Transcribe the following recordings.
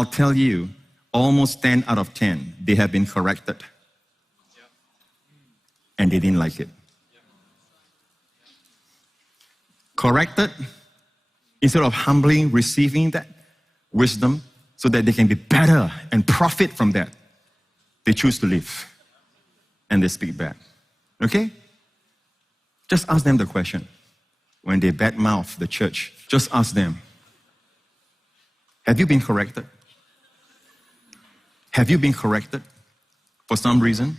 I'll tell you, almost 10 out of 10, they have been corrected. And they didn't like it. Corrected, instead of humbly receiving that wisdom so that they can be better and profit from that, they choose to leave. And they speak bad. Okay? Just ask them the question. When they badmouth the church, just ask them, have you been corrected? Have you been corrected for some reason?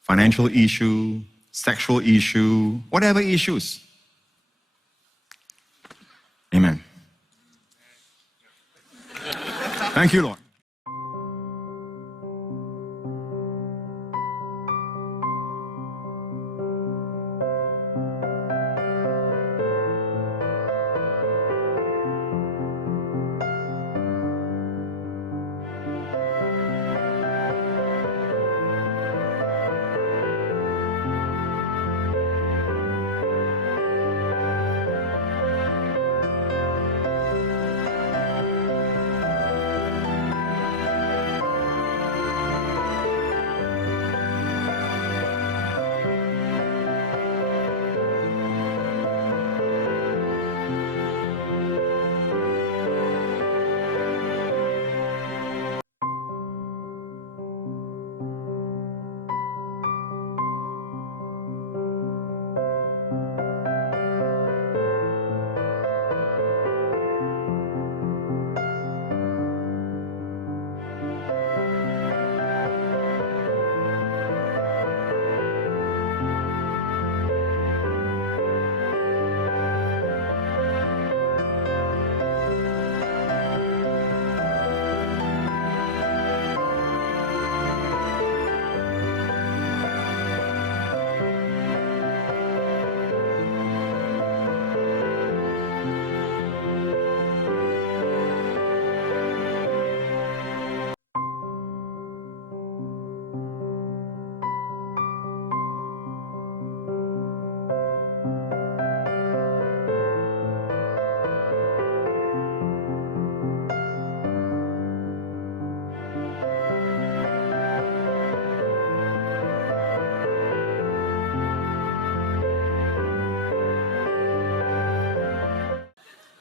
Financial issue, sexual issue, whatever issues. Amen. Thank you, Lord.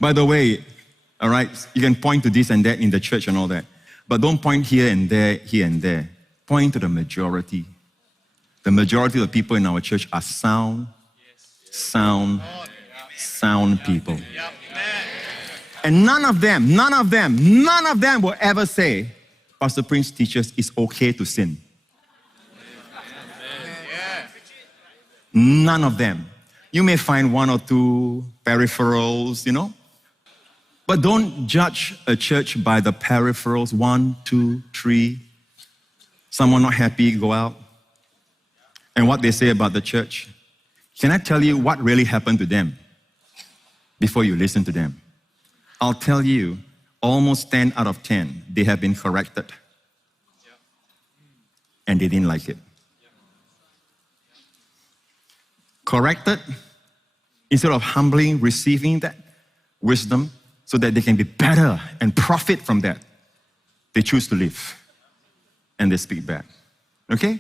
By the way, all right, you can point to this and that in the church and all that, but don't point here and there, here and there. Point to the majority. The majority of the people in our church are sound people. And none of them will ever say, Pastor Prince teaches it's okay to sin. None of them. You may find one or two peripherals, but don't judge a church by the peripherals. 1, 2, 3. Someone not happy, go out. And what they say about the church. Can I tell you what really happened to them before you listen to them? I'll tell you, almost 10 out of 10, they have been corrected. And they didn't like it. Corrected, instead of humbly receiving that wisdom so that they can be better and profit from that, they choose to leave. And they speak bad. Okay?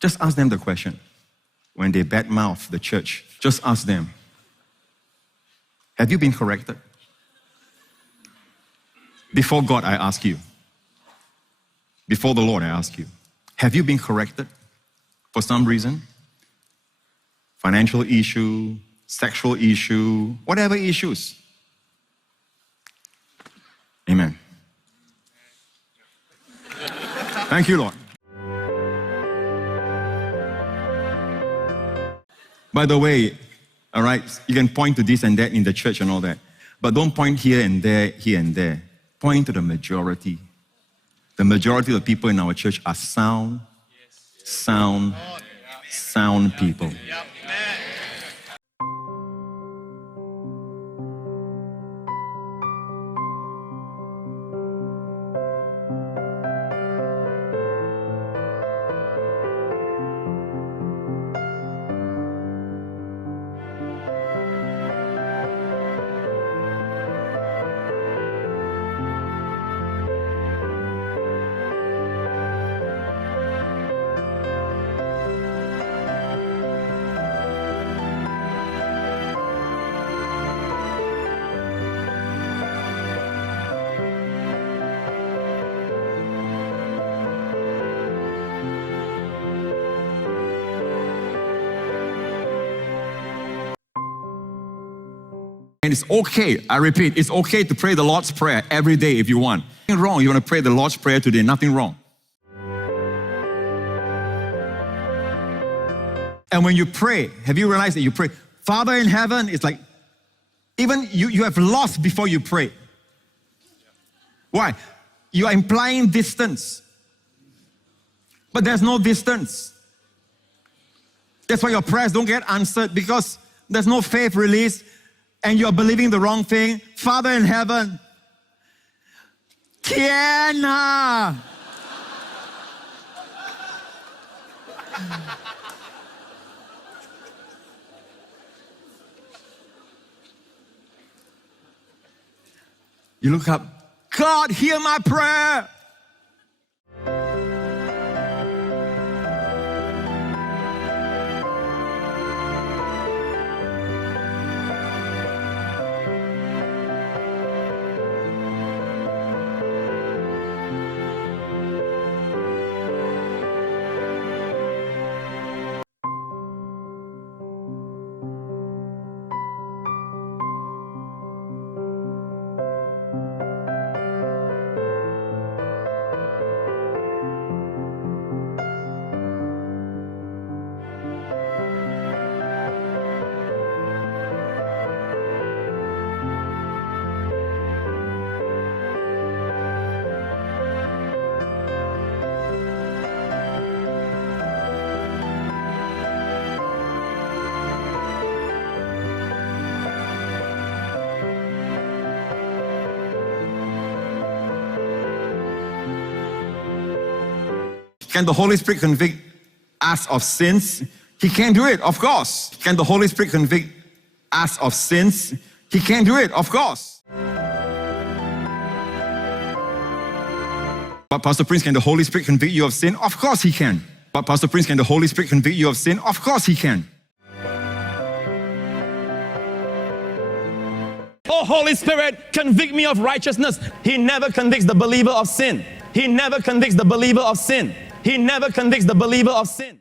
Just ask them the question. When they badmouth the church, just ask them, have you been corrected? Before God, I ask you. Before the Lord, I ask you. Have you been corrected for some reason? Financial issue, sexual issue, whatever issues. Amen. Thank you, Lord. By the way, all right, you can point to this and that in the church and all that, but don't point here and there, here and there. Point to the majority. The majority of the people in our church are sound people. And it's okay, I repeat, it's okay to pray the Lord's Prayer every day if you want. Nothing wrong, you want to pray the Lord's Prayer today, nothing wrong. And when you pray, have you realized that you pray, Father in heaven, it's like, even you have lost before you pray. Why? You are implying distance. But there's no distance. That's why your prayers don't get answered, because there's no faith released and you're believing the wrong thing. Father in heaven, 天哪! You look up, God, hear my prayer. Can the Holy Spirit convict us of sins? He can do it, of course. Can the Holy Spirit convict us of sins? He can do it, of course. But Pastor Prince, can the Holy Spirit convict you of sin? Of course He can. But Pastor Prince, can the Holy Spirit convict you of sin? Of course He can. Oh, Holy Spirit, convict me of righteousness. He never convicts the believer of sin. He never convicts the believer of sin. He never convicts the believer of sin.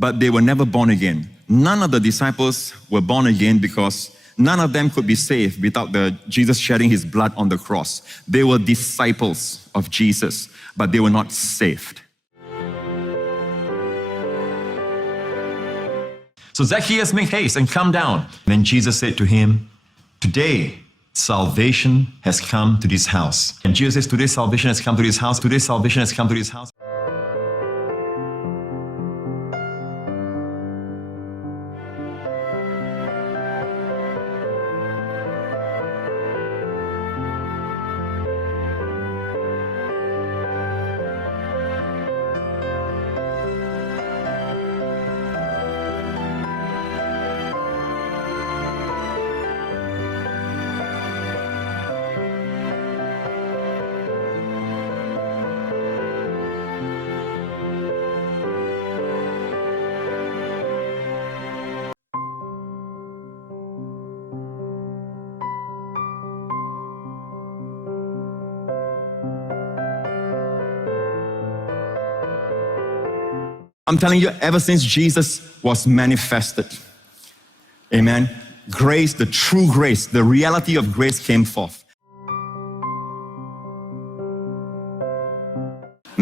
But they were never born again. None of the disciples were born again because none of them could be saved without Jesus shedding His blood on the cross. They were disciples of Jesus, but they were not saved. So Zacchaeus, make haste and come down. Then Jesus said to him, today salvation has come to this house. And Jesus says, today salvation has come to this house. Today salvation has come to this house. I'm telling you, ever since Jesus was manifested, amen, grace, the true grace, the reality of grace came forth.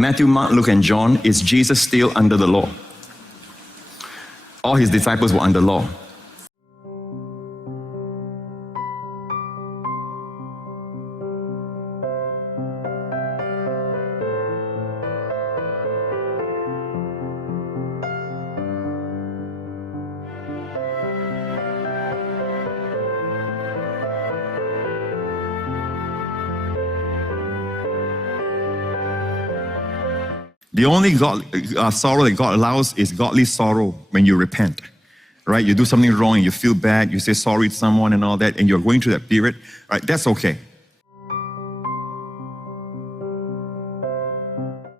Matthew, Mark, Luke, and John, is Jesus still under the law? All his disciples were under law. The only sorrow that God allows is godly sorrow when you repent, right? You do something wrong and you feel bad, you say sorry to someone and all that, and you're going through that period, right? That's okay.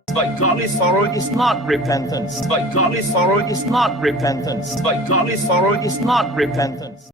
But godly sorrow is not repentance. But godly sorrow is not repentance. But godly sorrow is not repentance.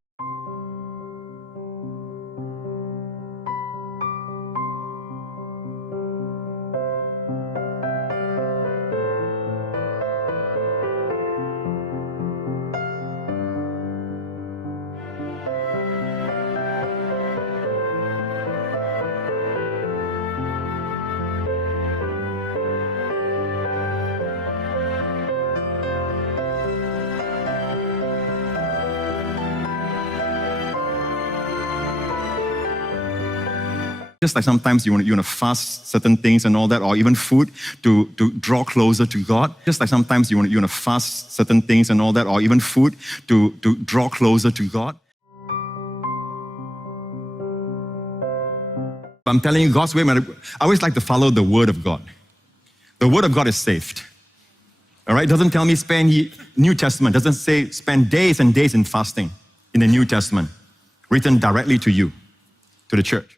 Just like sometimes you want to fast certain things and all that, or even food to draw closer to God. Just like sometimes you want to fast certain things and all that, or even food to draw closer to God. I'm telling you, God's way, I always like to follow the Word of God. The Word of God is saved. All right? It doesn't tell me New Testament. Doesn't say spend days and days in fasting in the New Testament. Written directly to you, to the church.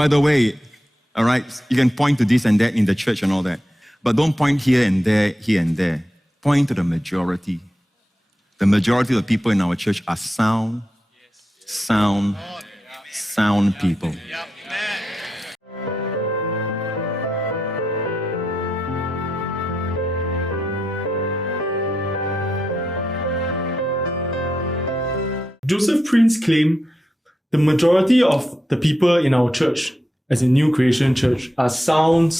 By the way, all right, you can point to this and that in the church and all that, but don't point here and there, here and there. Point to the majority. The majority of the people in our church are sound people. Joseph Prince claimed the majority of the people in our church, as in New Creation Church, are sound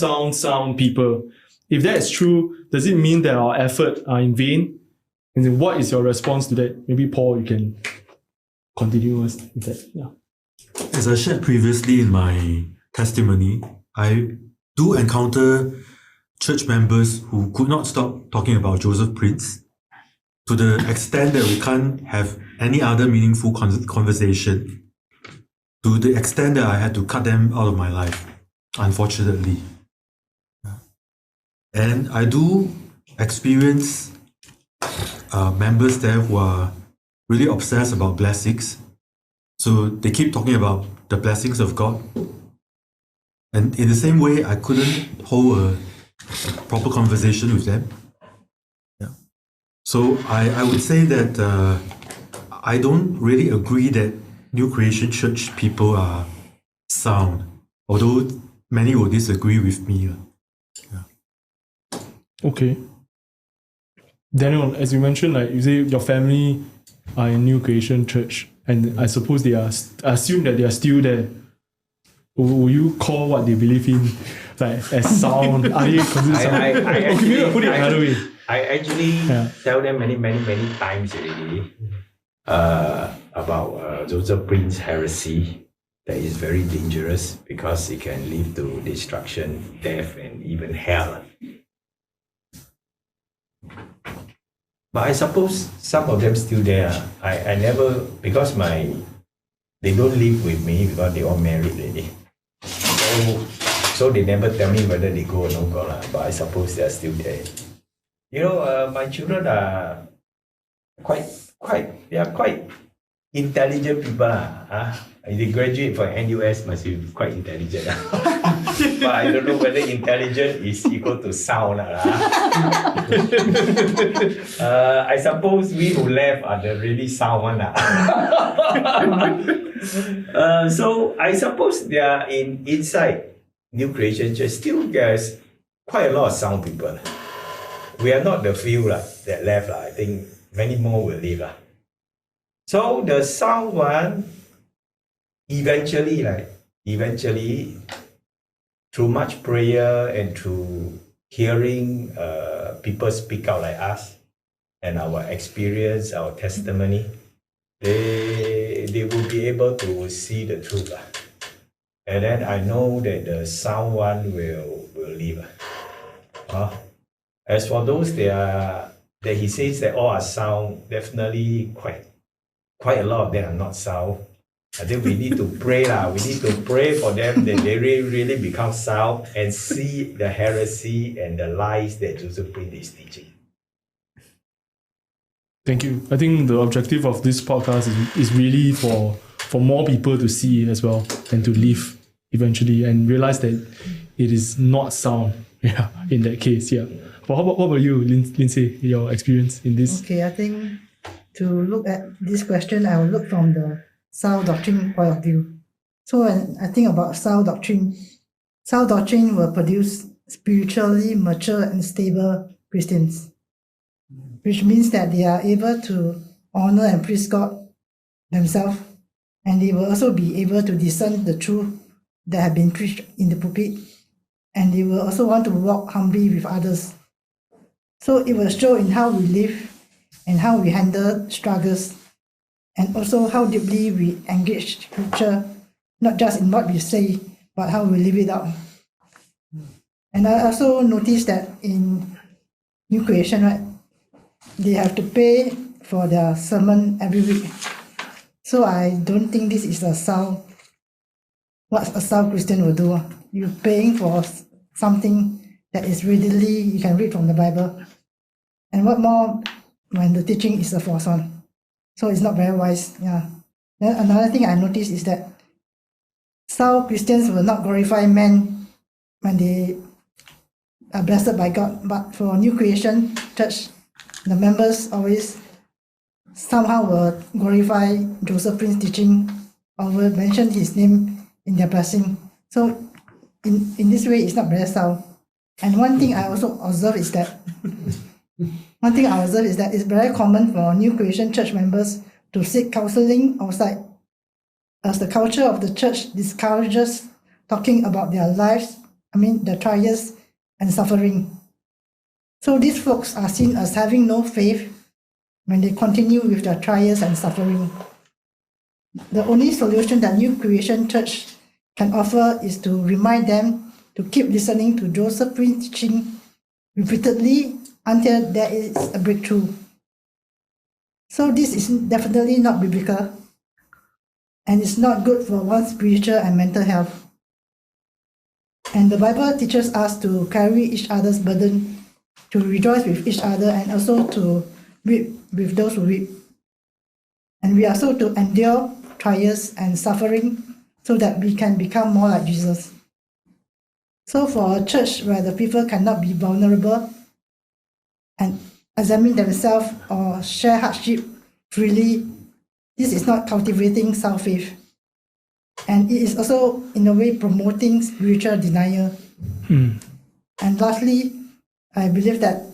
people. If that is true, does it mean that our efforts are in vain? And then what is your response to that? Maybe Paul, you can continue with that. Yeah. As I shared previously in my testimony, I do encounter church members who could not stop talking about Joseph Prince to the extent that we can't have any other meaningful conversation, to the extent that I had to cut them out of my life, unfortunately. And I do experience members there who are really obsessed about blessings. So they keep talking about the blessings of God. And in the same way, I couldn't hold a proper conversation with them. Yeah. So I would say that I don't really agree that New Creation Church people are sound, although many will disagree with me. Yeah. Okay. Daniel, as you mentioned, like you say your family are in New Creation Church, and I suppose they are, assume that they are still there. Will you call what they believe in like as sound? Are they considered sound? I put it another way. I actually tell them many times already about Joseph Prince heresy that is very dangerous because it can lead to destruction, death, and even hell. But I suppose some of them still there. I never, because they don't live with me because they all married already. So they never tell me whether they go or no go. But I suppose they are still there. You know, my children are quite intelligent people. They graduate from NUS, must be quite intelligent. But I don't know whether intelligent is equal to sound. I suppose we who left are the really sound one. So I suppose they are inside New Creation Church. Still there's quite a lot of sound people. We are not the few that left. I think many more will leave. So the sound one, eventually, through much prayer and through hearing people speak out like us and our experience, our testimony, they will be able to see the truth. And then I know that the sound one will leave. As for those that he says that all are sound, definitely quite a lot of them are not sound. I think we need to pray. We need to pray for them that they really become sound and see the heresy and the lies that Joseph Prince is teaching. Thank you. I think the objective of this podcast is really for more people to see as well and to live eventually and realize that it is not sound. Yeah, in that case, yeah. But what about you, Lindsay, your experience in this? Okay, I think to look at this question, I will look from the sound doctrine point of view. So when I think about sound doctrine will produce spiritually mature and stable Christians, which means that they are able to honor and praise God themselves, and they will also be able to discern the truth that have been preached in the pulpit, and they will also want to walk humbly with others. So it will show in how we live and how we handle struggles, and also how deeply we engage Scripture, not just in what we say, but how we live it out. And I also noticed that in New Creation, right, they have to pay for their sermon every week. So I don't think this is what a sound Christian will do. You're paying for something that is readily, you can read from the Bible. And what more when the teaching is a false one. So it's not very wise. Yeah. Then another thing I noticed is that Some Christians will not glorify men when they are blessed by God, but for New Creation Church, the members always somehow will glorify Joseph Prince teaching or will mention his name in their blessing. So in this way, it's not very sound. And one thing I also observe is that it's very common for New Creation Church members to seek counseling outside, as the culture of the church discourages talking about their lives, their trials and suffering. So these folks are seen as having no faith when they continue with their trials and suffering. The only solution that New Creation Church can offer is to remind them to keep listening to Joseph Prince teaching repeatedly until there is a breakthrough. So this is definitely not biblical, and it's not good for one's spiritual and mental health. And the Bible teaches us to carry each other's burden, to rejoice with each other, and also to weep with those who weep. And we are also to endure trials and suffering so that we can become more like Jesus. So for a church where the people cannot be vulnerable and examine themselves or share hardship freely, this is not cultivating sound faith. And it is also, in a way, promoting spiritual denial. And lastly, I believe that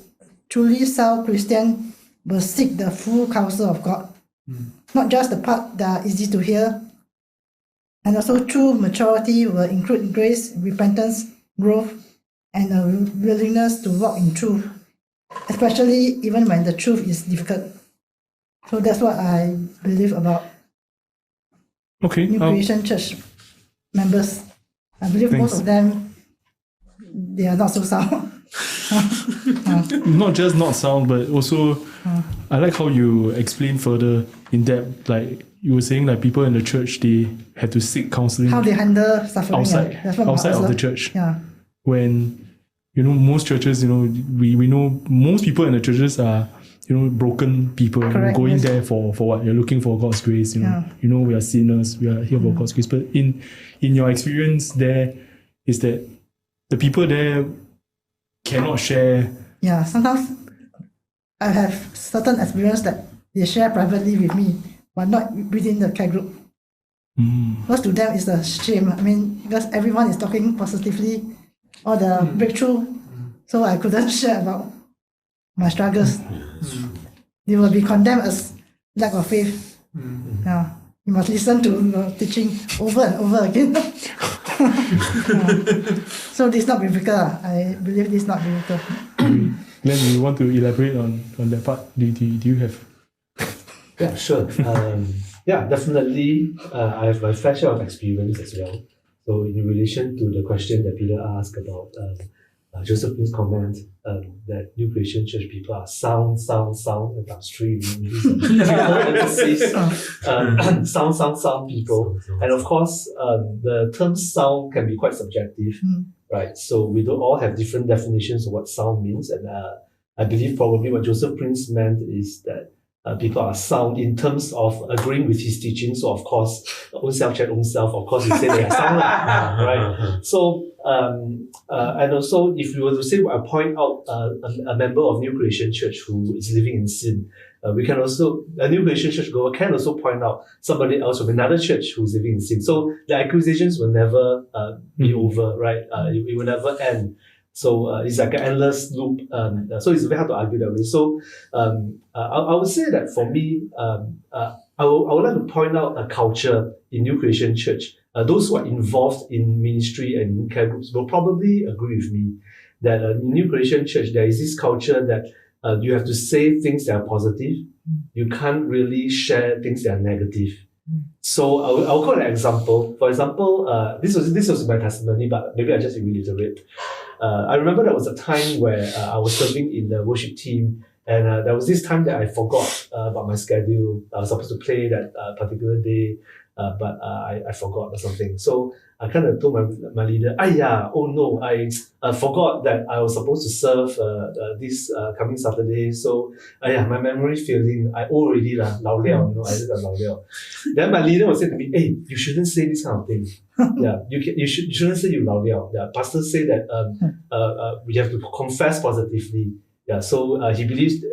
truly sound Christian will seek the full counsel of God, not just the part that are easy to hear. And also true maturity will include grace, repentance, growth, and a willingness to walk in truth, especially even when the truth is difficult. So that's what I believe about New Creation Church members. I believe most of them, they are not so sound. Not just not sound, but also I like how you explain further in depth. Like you were saying, like people in the church, they had to seek counseling. How they handle suffering outside of the church. Yeah. When most churches, we know most people in the churches are broken people. Correct, going yes. there for what? You're looking for God's grace. We are sinners. We are here for God's grace. But in your experience, there is that the people there cannot share. Yeah, sometimes I have certain experience that they share privately with me, but not within the care group. Because to them it's a shame. Because everyone is talking positively, or the breakthrough, so I couldn't share about my struggles. They will be condemned as lack of faith. Yeah, you must listen to the teaching over and over again. So this is not biblical. I believe this is not biblical. Glenn, you want to elaborate on that part? Do you have? Yeah, sure. Definitely. I have my fair share of experience as well. So in relation to the question that Peter asked about Joseph Prince's comment that New Creation Church people are sound, and upstream. Sound people. And of course, the term sound can be quite subjective, right? So we don't all have different definitions of what sound means. And I believe probably what Joseph Prince meant is that people are sound in terms of agreeing with his teaching. So of course, own self check own self. Of course, we say they are sound, right? So and also, if we were to say, I point out a member of New Creation Church who is living in sin, we can also, a New Creation Church goer can also point out somebody else from another church who is living in sin. So the accusations will never be over, right? It will never end. So it's like an endless loop. So it's very hard to argue that way. So I would say that for me, I would like to point out a culture in New Creation Church. Those who are involved in ministry and in care groups will probably agree with me that in New Creation Church, there is this culture that you have to say things that are positive. You can't really share things that are negative. So I'll quote an example. For example, this was my testimony, but maybe I just reiterate. I remember there was a time where I was serving in the worship team, and there was this time that I forgot about my schedule. I was supposed to play that particular day. but I forgot or something. So I kind of told my leader, oh no, I forgot that I was supposed to serve this coming Saturday. So my memory failing. I already lao liao, I did lao liao. Then my leader would say to me, hey, you shouldn't say this kind of thing. You shouldn't say you lao liao. Pastors say that we have to confess positively. So he believes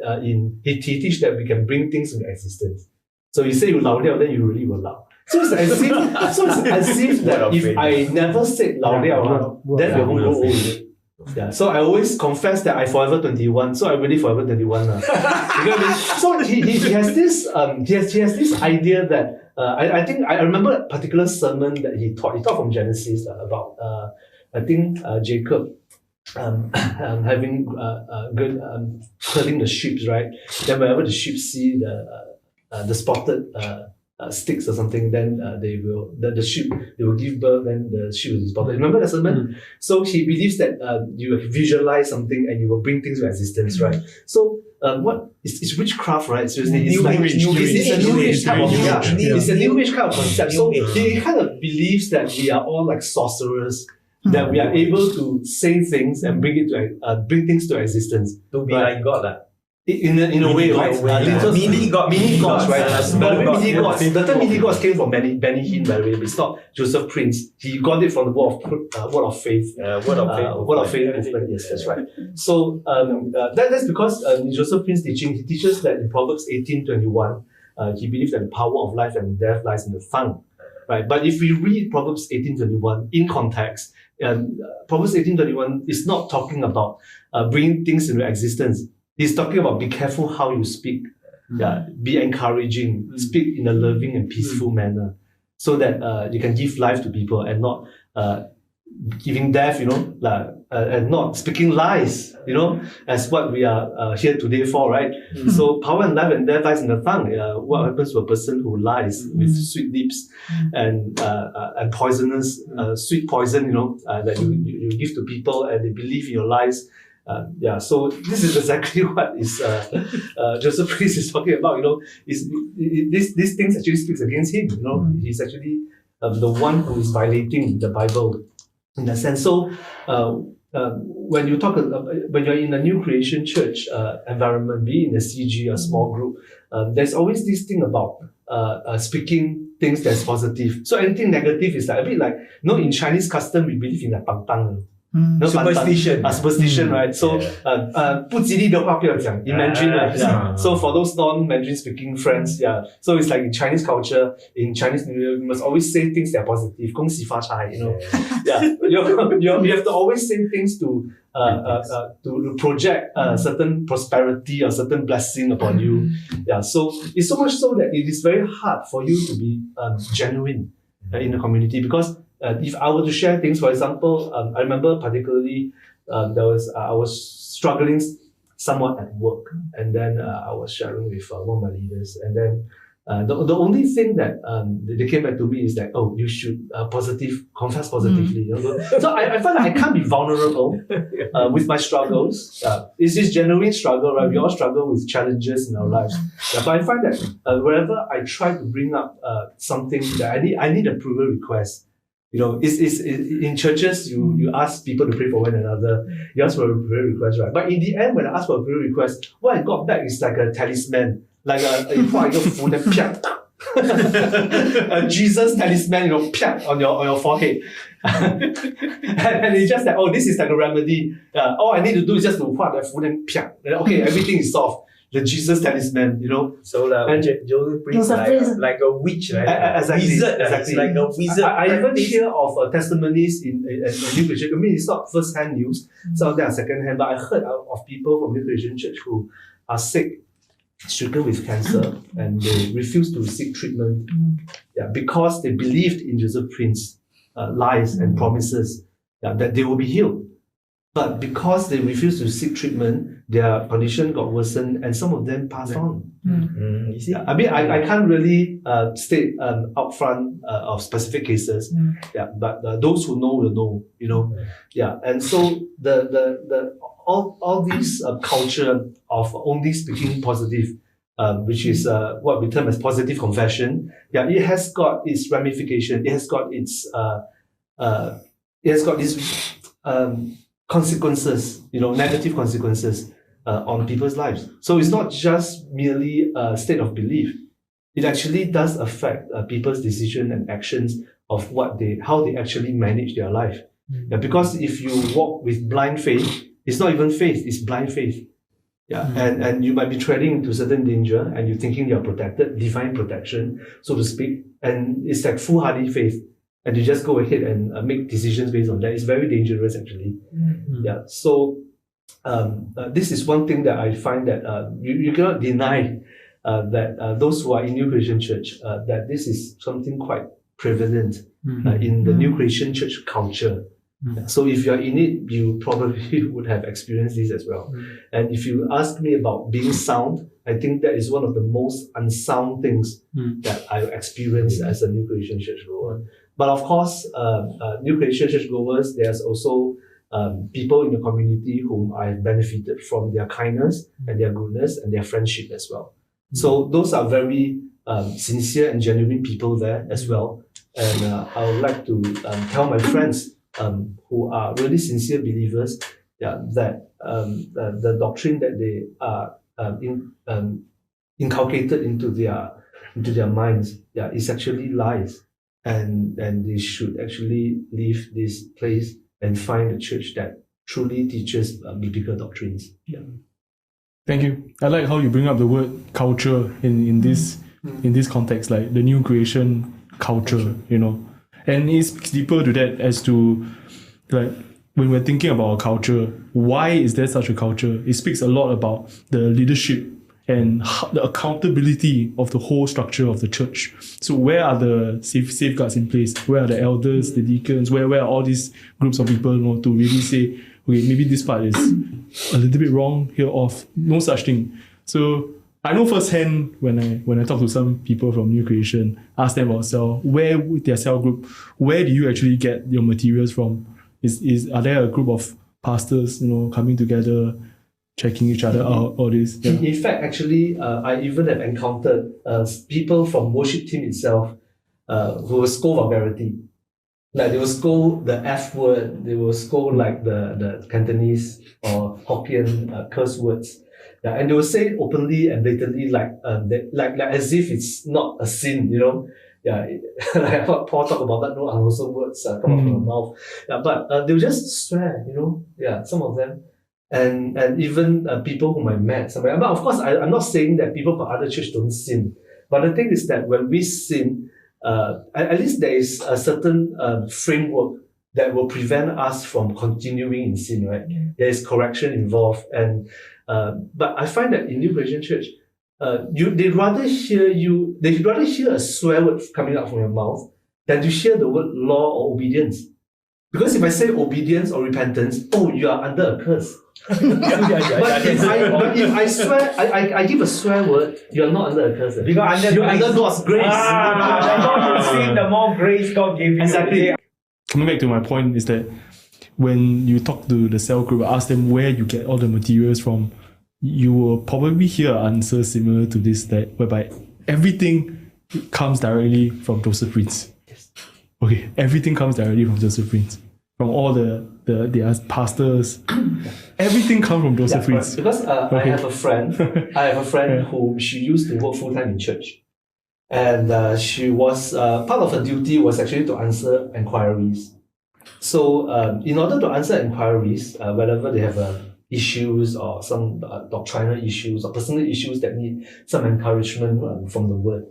he teaches that we can bring things into existence. So you say you lao liao, then you really will lao. So it's as if that if I never said lao liao, then I won't go old. So I always confess that I forever 21. So I really forever 21. So he has this he has this idea that I think I remember a particular sermon that he taught. He taught from Genesis about I think Jacob having good herding the sheep, right? Then whenever the sheep see the spotted sticks or something, then the sheep, they will give birth, then the sheep will be spotted. Remember the sermon? So he believes that you visualize something and you will bring things to existence, right? So it's witchcraft, right? Seriously, it's like it's a new age type of it's a new age kind of concept. So he kind of believes that we are all like sorcerers, that we are able to say things and bring things to existence. To be like God. In a way, right? Mini gods, right? By the way, mini gods. The term mini gods came from Benny Hinn, by the way. It's not Joseph Prince. He got it from the word of faith. Word of faith movement. Yes, that's right. So that's because in Joseph Prince's teaching, he teaches that in Proverbs 18:21, he believes that the power of life and death lies in the tongue, right? But if we read Proverbs 18:21 in context, Proverbs 18:21 is not talking about bringing things into existence. He's talking about be careful how you speak. Be encouraging. Speak in a loving and peaceful manner, so that you can give life to people and not giving death, and not speaking lies, as what we are here today for, right? So power and life and death lies in the tongue. What happens to a person who lies with sweet lips and poisonous, sweet poison, that you give to people and they believe in your lies. So this is exactly what is Joseph Prince is talking about. These things actually speaks against him. He's actually the one who is violating the Bible in a sense. So when you talk, when you're in a new creation church environment, be in a CG, a small group, there's always this thing about speaking things that's positive. So anything negative is like a bit like, in Chinese custom, we believe in like pantang. Superstition, right? So, 不吉利的话不要讲 in Mandarin, right? So for those non-Mandarin speaking friends, so it's like in Chinese culture, in Chinese New Year, you must always say things that are positive. 恭喜发财, you have to always say things to project certain prosperity or certain blessing upon you. So it's so much so that it is very hard for you to be genuine in the community, because if I were to share things, for example, I remember particularly I was struggling somewhat at work, and then I was sharing with one of my leaders, and then the only thing that they came back to me is that, you should confess positively. So I find that I can't be vulnerable with my struggles. It's this genuine struggle, right? We all struggle with challenges in our lives. But I find that wherever I try to bring up something that I need a prayer request. It's in churches, you ask people to pray for one another. You ask for a prayer request, right? But in the end, when I ask for a prayer request, what I got back is like a talisman, like a Jesus talisman, on your forehead. And it's just like, this is like a remedy. All I need to do is just to put that food and okay, everything is solved. The Jesus talisman, So Joseph Prince like a witch, right? Exactly. Wizard, exactly. It's like a wizard. I even hear of testimonies in New Creation. I mean, it's not first-hand news. Some of them are second-hand. But I heard of people from New Creation Church who are sick, stricken with cancer, and they refuse to seek treatment. Because they believed in Joseph Prince's lies and promises that they will be healed. But because they refused to seek treatment, their condition got worsened, and some of them passed on. You see? I mean, I can't really state upfront of specific cases. But those who know will know. And so the all these culture of only speaking positive which is what we term as positive confession. Yeah, it has got its ramification. It has got its consequences, negative consequences on people's lives. So it's not just merely a state of belief. It actually does affect people's decision and actions of how they actually manage their life. Yeah, because if you walk with blind faith, it's not even faith, it's blind faith. Yeah, and you might be treading into certain danger and you're thinking you're protected, divine protection, so to speak. And it's like foolhardy faith. And you just go ahead and make decisions based on that. It's very dangerous, actually. Yeah. So this is one thing that I find that you cannot deny that those who are in New Creation Church, that this is something quite prevalent in the New Creation Church culture. So if you're in it, you probably would have experienced this as well. And if you ask me about being sound, I think that is one of the most unsound things that I've experienced as a New Creation Church goer. But of course, New Creation Church goers, there's also people in the community whom I have benefited from their kindness and their goodness and their friendship as well. So those are very sincere and genuine people there as well. And I would like to tell my friends who are really sincere believers that the doctrine that they are inculcated into their minds is actually lies. And they should actually leave this place and find a church that truly teaches biblical doctrines. Yeah. Thank you. I like how you bring up the word culture in this context, like the new creation culture. And it speaks deeper to that as to, like, when we're thinking about our culture, why is there such a culture? It speaks a lot about the leadership and the accountability of the whole structure of the church. So where are the safeguards in place? Where are the elders, the deacons? Where are all these groups of people to really say, okay, maybe this part is a little bit wrong here, off. No such thing. So I know firsthand when I talk to some people from New Creation, ask them about cell, where with their cell group, where do you actually get your materials from? Are there a group of pastors, coming together, checking each other out, all this? Yeah. In fact, actually, I even have encountered people from worship team itself who will scold vulgarity. Like they will scold the F word, they will scold like the Cantonese or Hokkien curse words. Yeah, and they will say it openly and blatantly, like as if it's not a sin, Yeah, like what Paul talked about, that no unwholesome words come out from the mouth. Yeah, but they'll just swear, Yeah, some of them, and even people whom I met somewhere. But of course, I'm not saying that people from other churches don't sin. But the thing is that when we sin, at least there is a certain framework that will prevent us from continuing in sin, right? There is correction involved, and but I find that in New Creation Church, they'd rather hear a swear word coming out from your mouth than to hear the word law or obedience. Because if I say obedience or repentance, you are under a curse. But if I swear, I give a swear word, you are not under a curse. Because you're under God's grace. The more you sin, the more grace God gives you. Exactly. Coming back to my point is that when you talk to the cell group, ask them where you get all the materials from, you will probably hear an answer similar to this, that whereby everything comes directly from Joseph Prince. Yes. Okay, everything comes directly from Joseph Prince. From all the pastors, everything comes from Joseph Prince. Because I have a friend. Who she used to work full time in church, and she was part of her duty was actually to answer inquiries. So in order to answer inquiries, whenever they have issues or some doctrinal issues or personal issues that need some encouragement from the word,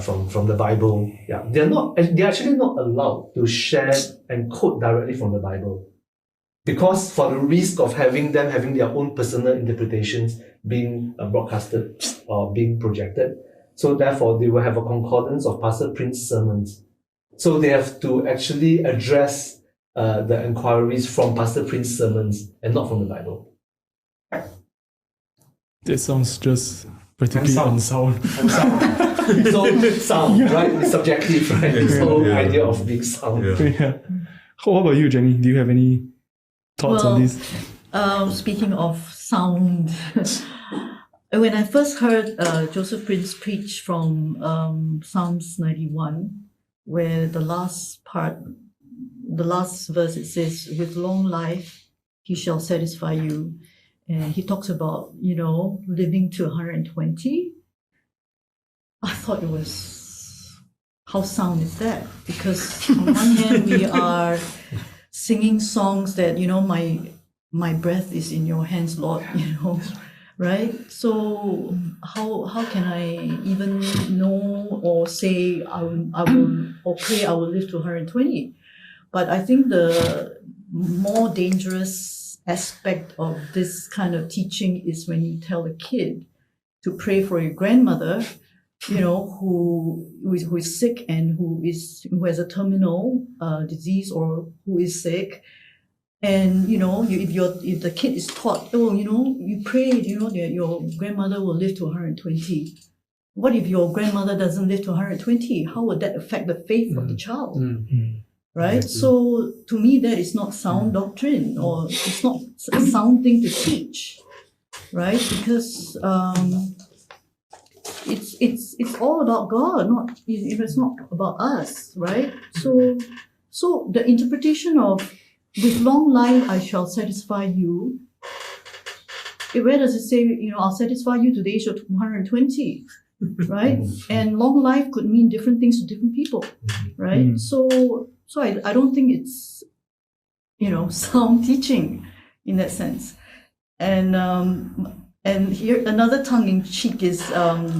from the Bible, they're actually not allowed to share and quote directly from the Bible, because for the risk of having their own personal interpretations being broadcasted or being projected. So therefore, they will have a concordance of Pastor Prince's sermons. So they have to actually address the inquiries from Pastor Prince's sermons and not from the Bible. That sounds just practically unsound. So sound, right? It's subjective, right? This whole idea of being sound. Yeah. What about you, Jenny? Do you have any thoughts on this? Speaking of sound, when I first heard Joseph Prince preach from Psalms 91, where the last verse, it says, with long life, he shall satisfy you. And he talks about, living to 120. I thought it was, how sound is that? Because on one hand, we are singing songs that, my breath is in your hands, Lord, right? So how can I even know or say I will or pray I will live to 120? But I think the more dangerous aspect of this kind of teaching is when you tell a kid to pray for your grandmother, who is sick and who has a terminal disease or who is sick. And if the kid is taught, you pray, that your grandmother will live to 120. What if your grandmother doesn't live to 120? How would that affect the faith of the child? Right? So to me, that is not sound doctrine, or it's not a sound thing to teach, right? Because it's all about God, not if it's not about us, right? So the interpretation of with long life I shall satisfy you. Where does it say, I'll satisfy you to the age of 120, right? And long life could mean different things to different people, right? So I don't think it's, sound teaching in that sense. And here another tongue in cheek is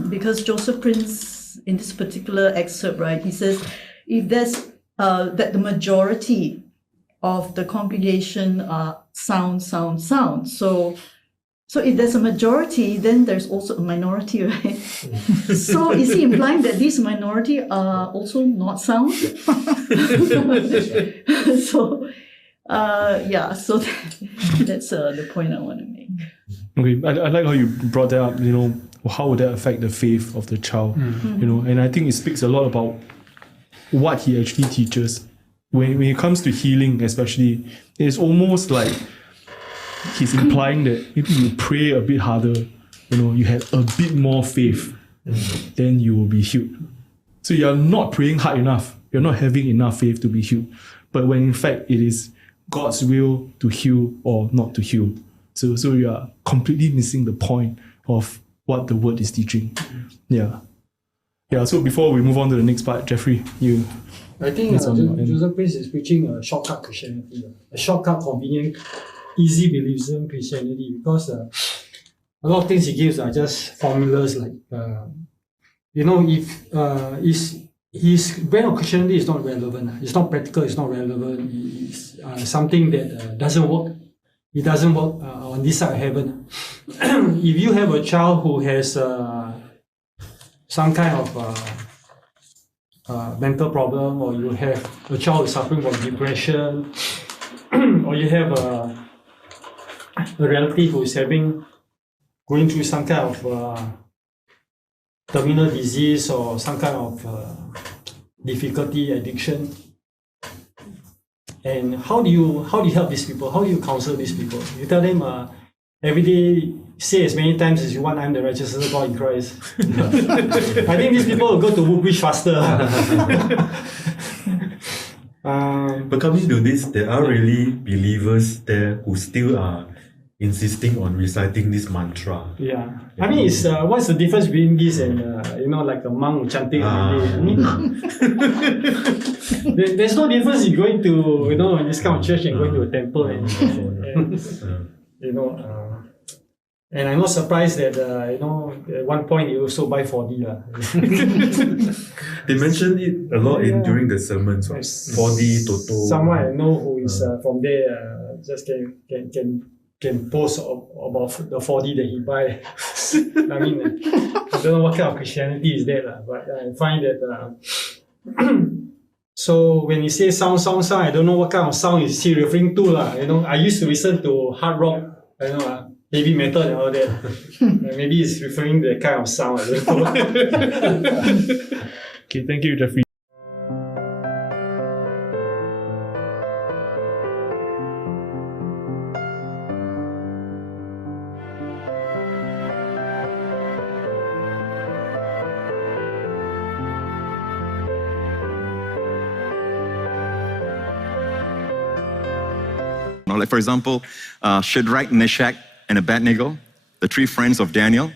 because Joseph Prince in this particular excerpt, right? He says if there's that the majority of the congregation are sound. So if there's a majority, then there's also a minority, right? So is he implying that this minority are also not sound? So that's the point I want to make. Okay, I like how you brought that up, how would that affect the faith of the child, and I think it speaks a lot about what he actually teaches. When it comes to healing especially, it's almost like he's implying that maybe you pray a bit harder, you have a bit more faith, then you will be healed. So you're not praying hard enough, you're not having enough faith to be healed. But when in fact it is God's will to heal or not to heal. So you are completely missing the point of what the word is teaching. Yeah, so before we move on to the next part, Jeffrey, you... I think Joseph Prince is preaching a shortcut Christianity, a shortcut, convenient, easy believism Christianity, because a lot of things he gives are just formulas like, if his brand of Christianity is not relevant, it's not practical, it's not relevant, it's something that doesn't work. It doesn't work on this side of heaven. If you have a child who has some kind of mental problem, or you have a child suffering from depression, or you have a relative who is going through some kind of terminal disease or some kind of difficulty, addiction. And how do you help these people? How do you counsel these people? You tell them every day, say as many times as you want, I'm the righteousness of God in Christ. I think these people will go to Woodbridge faster. But coming to this, there are really believers there who still are insisting on reciting this mantra. Yeah. I mean, it's what's the difference between this and like a monk chanting every day? I mean, there's no difference in going to in this kind of church and going to a temple and I'm not surprised that at one point you also buy 4D They mentioned it a lot during the sermons. 4D, Toto. Someone I know who is from there just can post about the 4D that he buy. I mean, I don't know what kind of Christianity is that, but I find that. So when he says sound, I don't know what kind of sound is he referring to. I used to listen to hard rock, heavy metal and all that. Maybe he's referring to the kind of sound. I don't know. Okay, thank you, Jeffrey. Like for example, Shadrach, Meshach, and Abednego, the three friends of Daniel,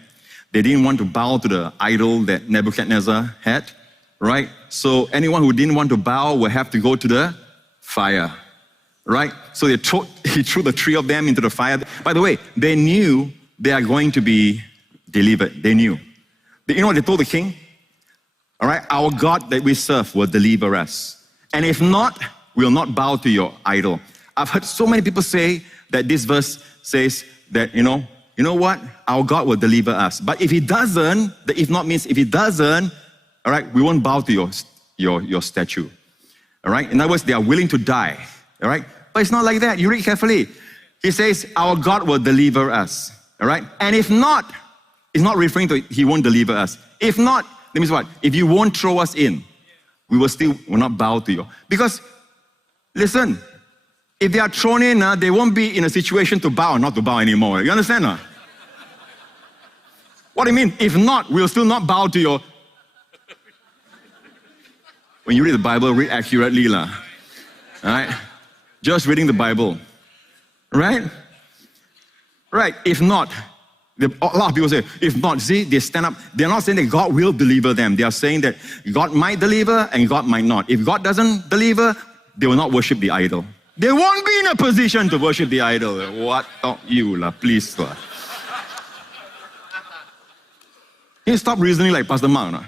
they didn't want to bow to the idol that Nebuchadnezzar had, right? So anyone who didn't want to bow will have to go to the fire, right? So he threw the three of them into the fire. By the way, they knew they are going to be delivered. They knew. You know what they told the king? All right, our God that we serve will deliver us. And if not, we will not bow to your idol. I've heard so many people say that this verse says that, you know what? Our God will deliver us. But if he doesn't, the if not means if he doesn't, all right, we won't bow to your statue. All right? In other words, they are willing to die. All right? But it's not like that. You read carefully. He says, our God will deliver us. All right? And if not, it's not referring to he won't deliver us. If not, that means what? If you won't throw us in, we will not bow to you. Because, listen, if they are thrown in, they won't be in a situation to bow or not to bow anymore. You understand? What do you mean? If not, we'll still not bow to your... When you read the Bible, read accurately. All right? Just reading the Bible. Right? Right. If not, a lot of people say, if not, see, they stand up. They're not saying that God will deliver them. They are saying that God might deliver and God might not. If God doesn't deliver, they will not worship the idol. They won't be in a position to worship the idol. What thought you, please? Can you stop reasoning like Pastor Mark?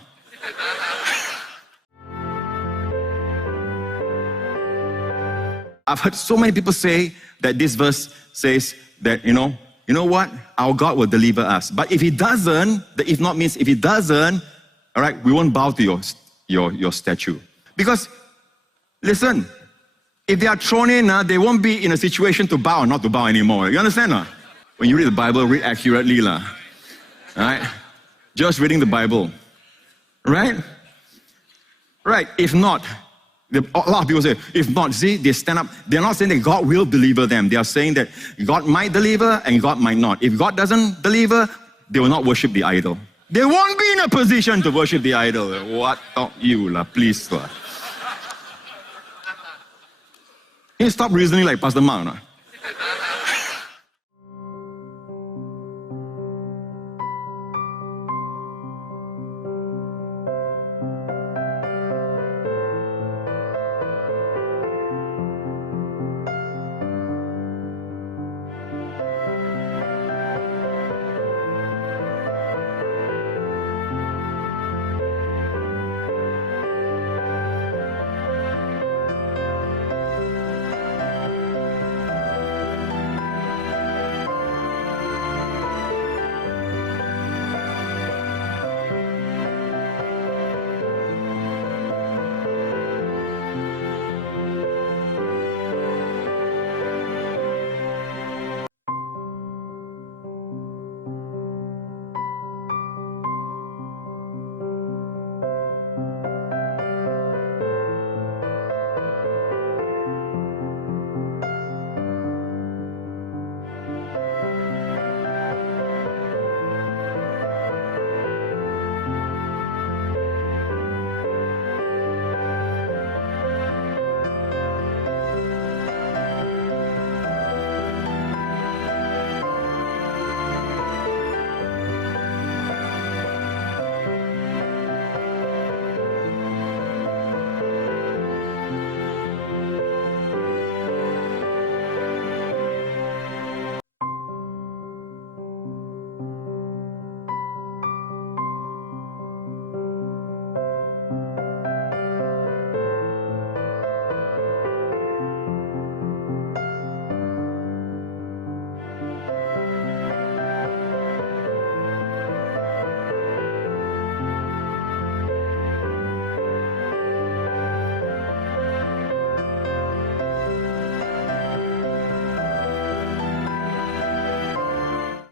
I've heard so many people say that this verse says that, you know what? Our God will deliver us. But if he doesn't, the if not means if he doesn't, all right, we won't bow to your statue. Because, listen, if they are thrown in, they won't be in a situation to bow or not to bow anymore. You understand? When you read the Bible, read accurately. All right? Just reading the Bible. Right? Right. If not, a lot of people say, if not, see, they stand up. They're not saying that God will deliver them. They are saying that God might deliver and God might not. If God doesn't deliver, they will not worship the idol. They won't be in a position to worship the idol. What thought you, please? Can you stop reasoning like Pastor Mark?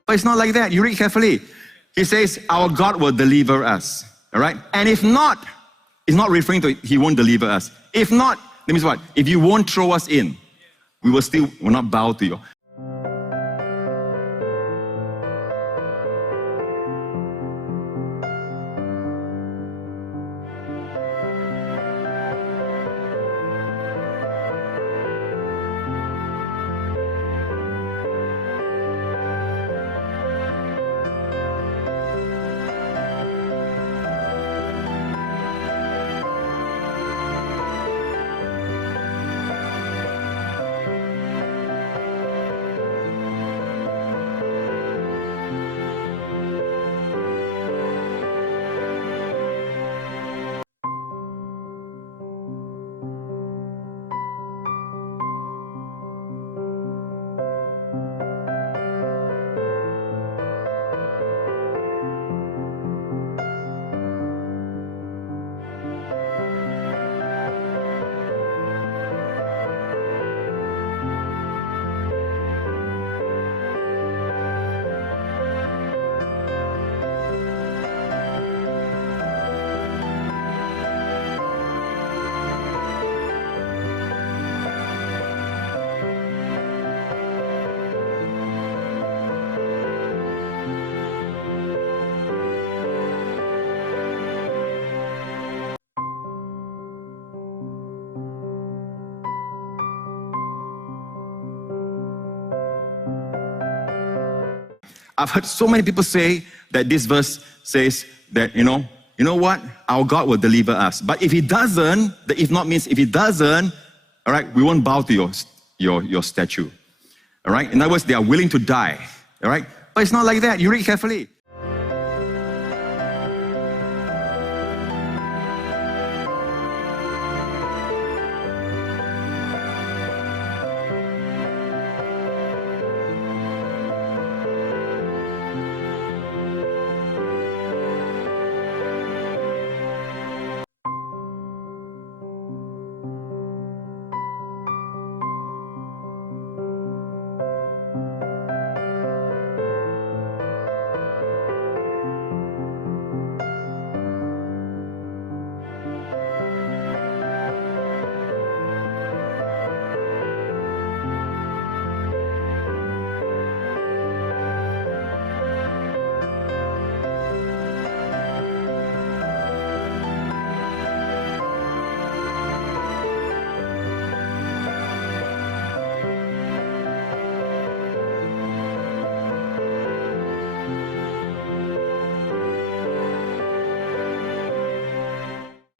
But it's not like that. You read carefully. He says, our God will deliver us. All right? And if not, it's not referring to he won't deliver us. If not, that means what? If you won't throw us in, we will not bow to you. I've heard so many people say that this verse says that, you know what? Our God will deliver us. But if He doesn't, the if not means if He doesn't, all right, we won't bow to your statue. All right? In other words, they are willing to die. All right? But it's not like that. You read carefully.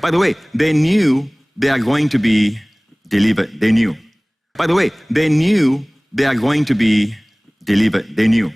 By the way, they knew they are going to be delivered. They knew. By the way, they knew they are going to be delivered. They knew.